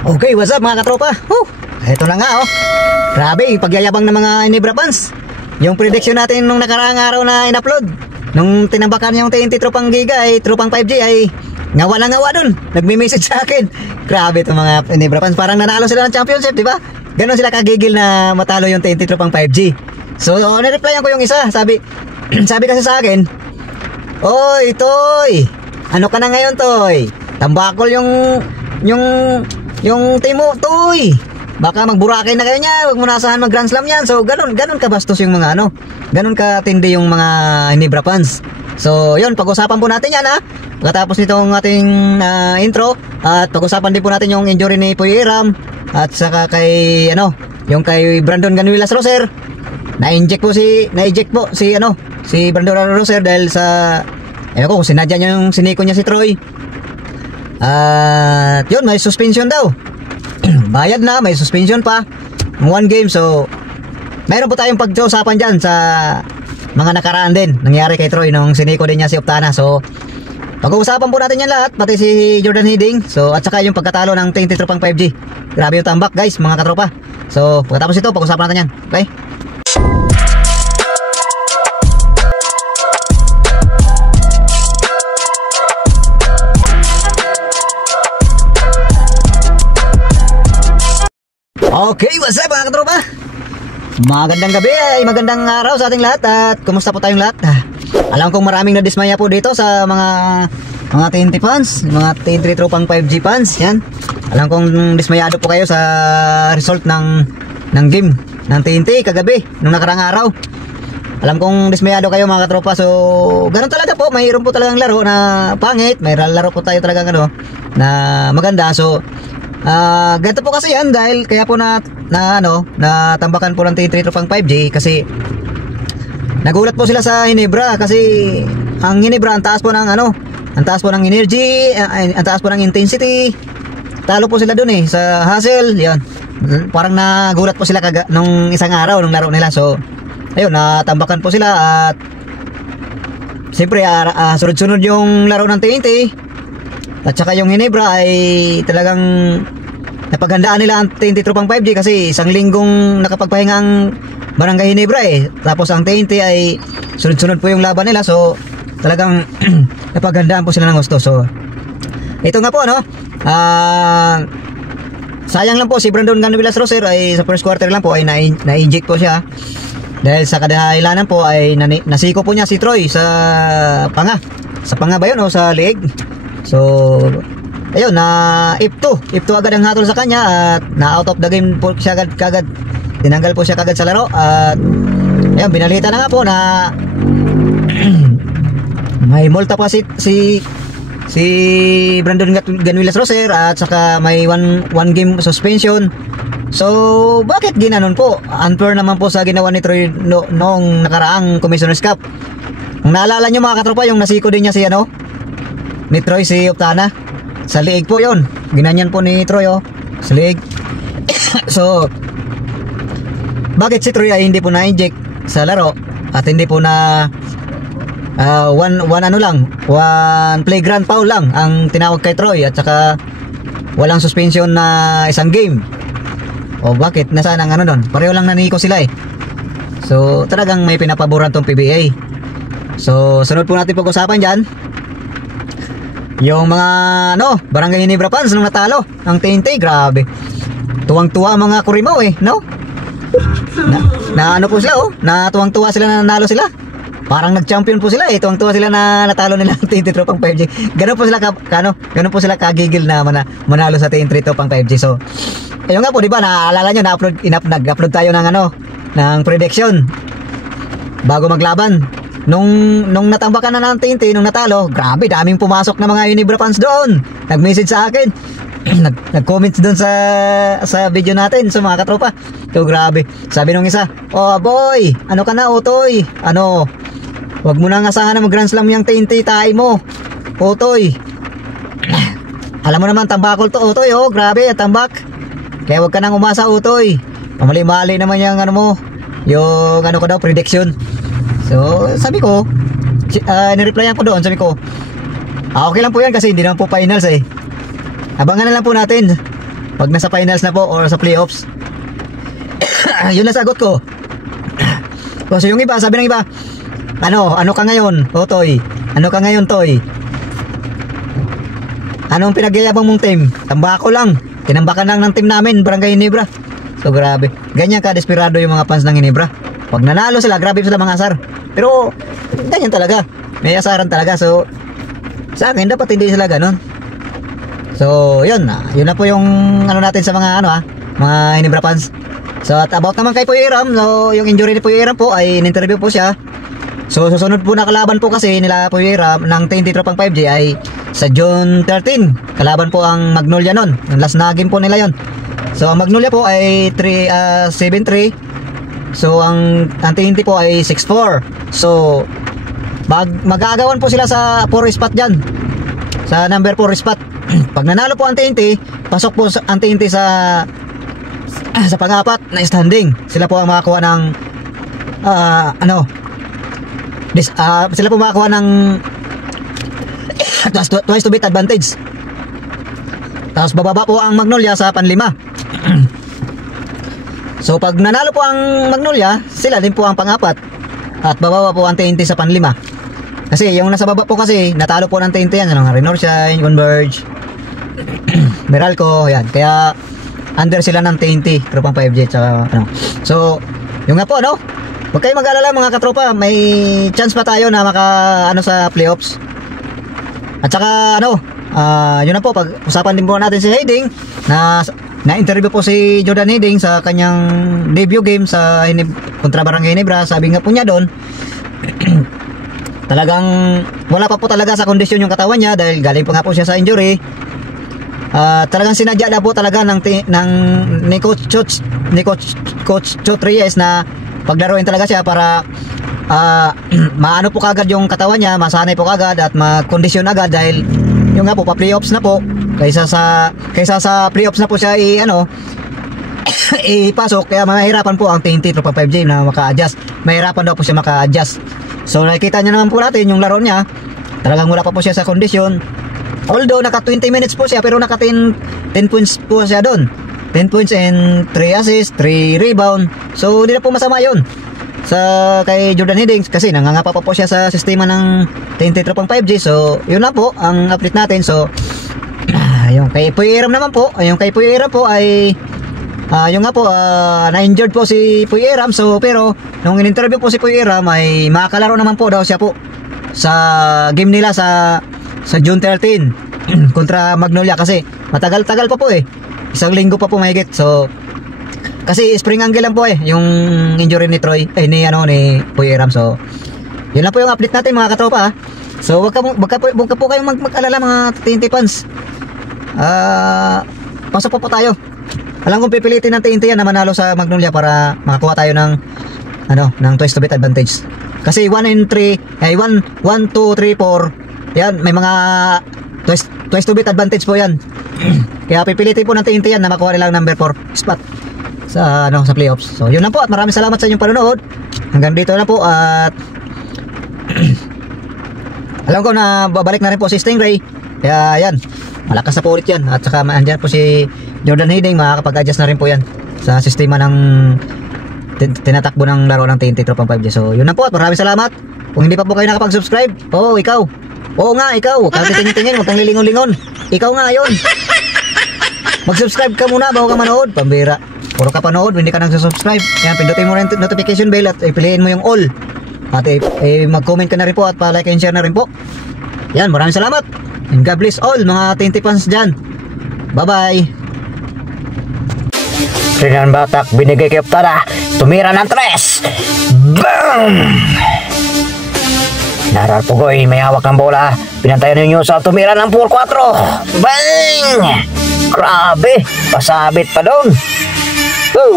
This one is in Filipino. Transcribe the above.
Okay, what's up mga katropa? Ito na nga Grabe, pagyayabang ng mga Ginebra fans. Yung prediction natin nung nakaraang araw na in-upload, nung tinambakan yung TNT tropang giga ay tropang 5G ay ngawa na ngawa dun. Nagme-message sa akin. Grabe itong mga Ginebra fans. Parang nanalo sila ng championship, di ba? Ganon sila kagigil na matalo yung TNT tropang 5G. So, nireplyan ko yung isa. Sabi kasi sa akin, "Oy, Toy, ano ka na ngayon, Toy? Tambakol yung team mo, Toy. Baka magburakay na kayo niya. Huwag mo na asahan mag Grand Slam yan." So, ganun kabastos yung mga ganun katindi yung mga Ginebra fans. So, yun, pag-usapan po natin yan pagkatapos nitong ating intro. At pag-usapan din po natin yung injury ni Poy Hiram. At saka kay, yung kay Brandon Ganuelas Roser. Na-eject po si Brandon Roser dahil sa, kung sinadya niya yung siniko niya si Troy. At yun, may suspension daw. Bayad na, may suspension pa. 1 game, so mayroon po tayong pag-uusapan dyan sa mga nakaraan din nangyari kay Troy nung siniko din niya si Optana. So pag-uusapan po natin yan lahat, pati si Jordan Hiddink. So at saka yung pagkatalo ng TNT tropang 5G. Grabe yung tambak guys, mga katropa. So pagkatapos ito, pag-usapan natin yan. Okay? Okay, what's up mga katropa? Magandang gabi ay magandang araw sa ating lahat. At kumusta po tayong lahat? Alam kong maraming nadismaya po dito sa mga TNT fans, mga TNT tropang 5G fans. Yan. Alam kong dismayado po kayo sa result ng game ng TNT kagabi, nung nakarang araw. Alam kong dismayado kayo mga katropa. So, ganun talaga po. Mayroon po talagang laro na pangit. May laro po tayo talagang na maganda. So, ganito po kasi yan dahil kaya po natambakan po ng TNT tropang 5G kasi nagulat po sila sa Ginebra kasi ang Ginebra ang taas po ng energy, ang taas po ng intensity. Talo po sila dun sa hustle. Yan. Parang nagulat po sila nung isang araw nung laro nila. So ayun, natambakan po sila at siyempre sunod-sunod yung laro ng TNT. At saka yung Ginebra ay talagang napaghandaan nila ang TNT tropang 5G kasi isang linggong nakapagpahinga ang Barangay Ginebra Tapos ang TNT ay sunod-sunod po yung laban nila. So talagang napaghandaan po sila ng gusto. So ito nga po sayang lang po si Brandon Ganuelas Roser ay sa first quarter lang po ay na-inject po siya. Dahil sa kadahilanan po ay nasiko po niya si Troy sa panga. Sa panga ba yun o sa leeg? So, ayun, if2 agad ang hatol sa kanya at na out of the game po siya kagad. Tinanggal po siya kagad sa laro at ayun, binalita na nga po na may multa pa si Brandon Ganuelas Roser at saka may one game suspension. So, bakit ginanon po? Unfair naman po sa ginawa ni Troy noong nakaraang Commissioner's Cup. Kung naalala nyo mga katropa, yung nasiko din niya ni Troy si Optana sa leeg po yun. Ginanyan po ni Troy sa leeg. So bakit si Troy ay hindi po na-inject sa laro at hindi po na one flagrant foul lang ang tinawag kay Troy at saka walang suspension na isang game? O bakit? Nasaan ang doon? Pareho lang naniko sila So talagang may pinapaboran tong PBA. So sunod po natin pag-usapan dyan yung mga Barangay Ginebra fans nung natalo ang TNT. Grabe, tuwang-tuwa mga Kurimaw po sila natuwang-tuwa sila na nanalo sila. Parang nag-champion po sila tuwang-tuwa sila na natalo nila ang TNT tropang 5G. Ganun po sila kagigil na manalo sa TNT tropang 5G. So ayun nga po, di ba, naaalala nyo nag-upload tayo ng prediction bago maglaban. Nung natambakan na ng TNT, nung natalo, grabe, daming pumasok na mga Ginebra fans doon. Nag-message sa akin. Nag-comments doon sa video natin, sa mga katropa. So grabe. Sabi nung isa, "Oh boy, ano ka na, Otoy? Wag mo nang asahan na mag-Grand Slam yung TNT tayo mo, Otoy. Alam mo naman, tambakol to, Otoy. Grabe, tambak. Kaya wag ka nang umasa, Otoy. Mamali-mali naman yung yung ko daw, prediction." So sabi ko, nireplyan ko doon, sabi ko, okay lang po yan kasi hindi naman po finals Abangan na lang po natin Pag nasa finals na po or sa playoffs. Yun na sagot ko. So yung iba, sabi ng iba, ano ka ngayon, Toy? Ano ka ngayon, Toy? Anong pinagyayabang mong team? Tambako lang. Tinambakan lang ng team namin, Barangay Ginebra. So grabe. Ganyan ka desperado yung mga fans ng Ginebra. Pag nanalo sila, grabe sila mga asar. Pero ganyan talaga. May asaran talaga. So sa akin dapat hindi sila ganon. So yun na po yung ano natin sa mga mga Ginebra fans. So at about naman kay Puyo Iram, so yung injury ni Puyo Iram po ay in-interview po siya. So susunod po na kalaban po kasi nila Puyo Iram ng TNT Tropang 5G ay sa June 13. Kalaban po ang Magnolia nun. Yung last na game po nila yon. So ang Magnolia po ay 7-3. So ang TNT po ay 6-4. So mag-aagawan po sila sa 4 spot dyan, sa number 4 spot. Pag nanalo po ang TNT, pasok po ang TNT sa pang-apat na standing. Sila po ang makakuha ng sila po makakuha ng twice to beat advantage. Tapos bababa po ang Magnolia sa panlima. So pag nanalo po ang Magnolia, sila din po ang pang-apat. At bababa po ang TNT sa panlima. Kasi yung nasa baba po kasi natalo po ng TNT yan, Renorshine, Converge, Meralco, yan. Kaya under sila ng TNT, Tropang 5G tsaka So, yung nga po huwag kayong mag-alala mga katropa, may chance pa tayo na sa playoffs. At saka yun na po, pag-usapan din po natin si Hiding na interview po si Jordan Hiding sa kanyang debut game sa kontra Barangay Ginebra. Sabi nga po niya doon, talagang wala pa po talaga sa kondisyon yung katawan niya dahil galing pa nga po siya sa injury. Talagang sinadya na po talaga ni Coach Chot Reyes na paglaruin talaga siya para maano po kagad yung katawan niya, masanay po kagad at makondisyon agad dahil yung nga po pa-playoffs na po kaysa sa playoffs na po siya ipasok. Kaya mahirapan po ang TNT Tropang 5G na maka-adjust. Mahirapan daw po siya maka-adjust. So nakikita niyo naman po natin yung laro niya, talagang wala pa po siya sa kondisyon. Although naka 20 minutes po siya, pero naka 10 points po siya doon. 10 points and 3 assists, 3 rebound. So hindi na po masama yun kay Jordan Hiding kasi nangangapa pa po siya sa sistema ng TNT Tropang 5G. So yun na po ang update natin. So yung kay Puyo Iram naman po, yung kay Puyo Iram po ay yung nga po na-injured po si Puyo Iram. So pero nung in-interview po si Puyo Iram ay makakalaro naman po daw siya po sa game nila sa June 13 kontra Magnolia kasi matagal-tagal pa po isang linggo pa po mahigit. So kasi spring angle lang po yung injury ni ni Puyo Iram. So yun lang po yung update natin mga katropa. So wag po kayong mag-alala mga TNT fans. Pasok po tayo. Alam kong pipilitin ng TNT yan na manalo sa Magnolia para makakuha tayo ng twice to beat advantage. Kasi 1 and 3, 1, 2, 3, 4. Yan, may mga twice to beat advantage po yan. Kaya pipilitin po ng TNT yan na makuha nilang number 4 spot sa playoffs. So yun lang po at maraming salamat sa inyong panonood. Hanggang dito na po at alam ko na babalik na rin po si Stingray. Kaya yan, malakas na po ulit yan. At saka andyan po si Jordan Hiding, makakapag-adjust na rin po yan sa sistema ng tinatakbo ng laro ng TNT Tropang 5G. So yun na po at maraming salamat. Kung hindi pa po kayo nakapag-subscribe, ikaw. Oo nga, ikaw. Huwag kang titingin-tingin, huwag kang lilingon-lingon. Ikaw nga yun. Mag-subscribe ka muna bago ka manood. Pambira. Puro ka panood, hindi ka nag-subscribe. Yan, pindutin mo rin notification bell at ipiliin mo yung all. At mag-comment ka na rin po at pa-like and share na rin po. Yan, maraming salamat. And God bless all mga TNT fans dyan. Bye-bye. Rinan Batak binigay kay Optada. Tumira ng 3. Boom! Narar Pugoy, may hawak ng bola. Pinantayan ninyo sa tumira ng 4-4. Bang! Grabe! Pasabit pa doon. Woo!